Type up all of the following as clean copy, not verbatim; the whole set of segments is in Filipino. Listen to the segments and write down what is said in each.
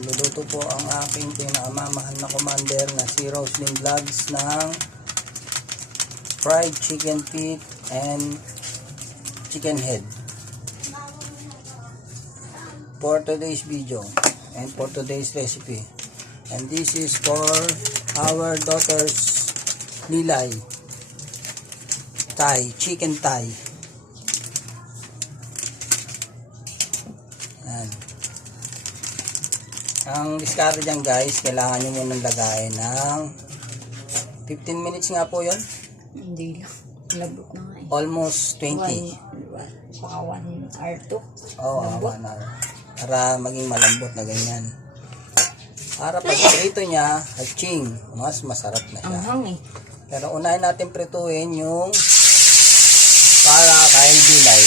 Nagluluto po ang aking pinakamamahal na commander na si Roslyn Vlogs ng fried chicken feet and chicken head for today's video and for today's recipe. And this is for our daughter's Lilay Thai, chicken Thai. Yan. Ang diskarte dyan guys, kailangan nyo munang lagayin ng 15 minutes nga po yun. Hindi lang. Labot na nga eh. Almost 20. Baka 1 hour to. Oo, 1 hour. Para maging malambot na ganyan. Para pag prito niya, haching, mas masarap na siya. Anghang eh. Pero unahin natin prituhin yung para kay Dilay.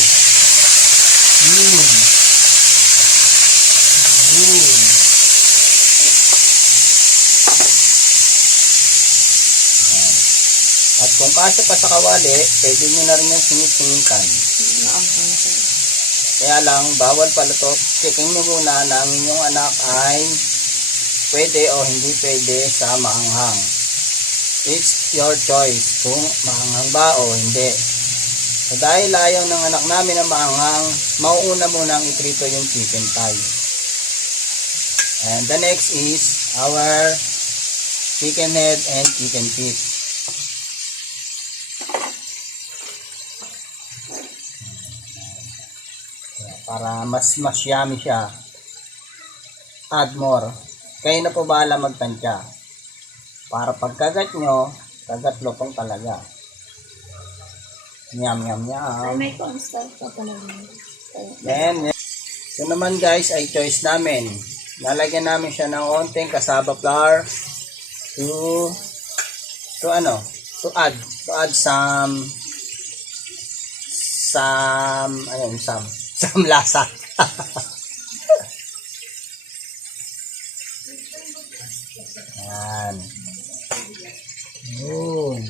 At kung kasya pa sa kawali, pwede nyo na rin yung singit-singitan. Naanghang siya. Kaya lang, bawal pala to. Checking nyo muna na ang inyong anak ay pwede o hindi pwede sa maanghang. It's your choice kung maanghang ba o hindi. So dahil ayaw ng anak namin na maanghang, mauuna muna ang iprito yung chicken thigh. And the next is our chicken head and chicken feet. Para mas yummy siya, add more. Kayo na po bahala magtansya. Para pagkagat nyo, kagat lutong talaga. Yum. Ay, may constant pa pala. Then, ito naman guys ay choice namin. Lalagyan namin siya ng onting cassava flour to add some lasa. Yan. Yun.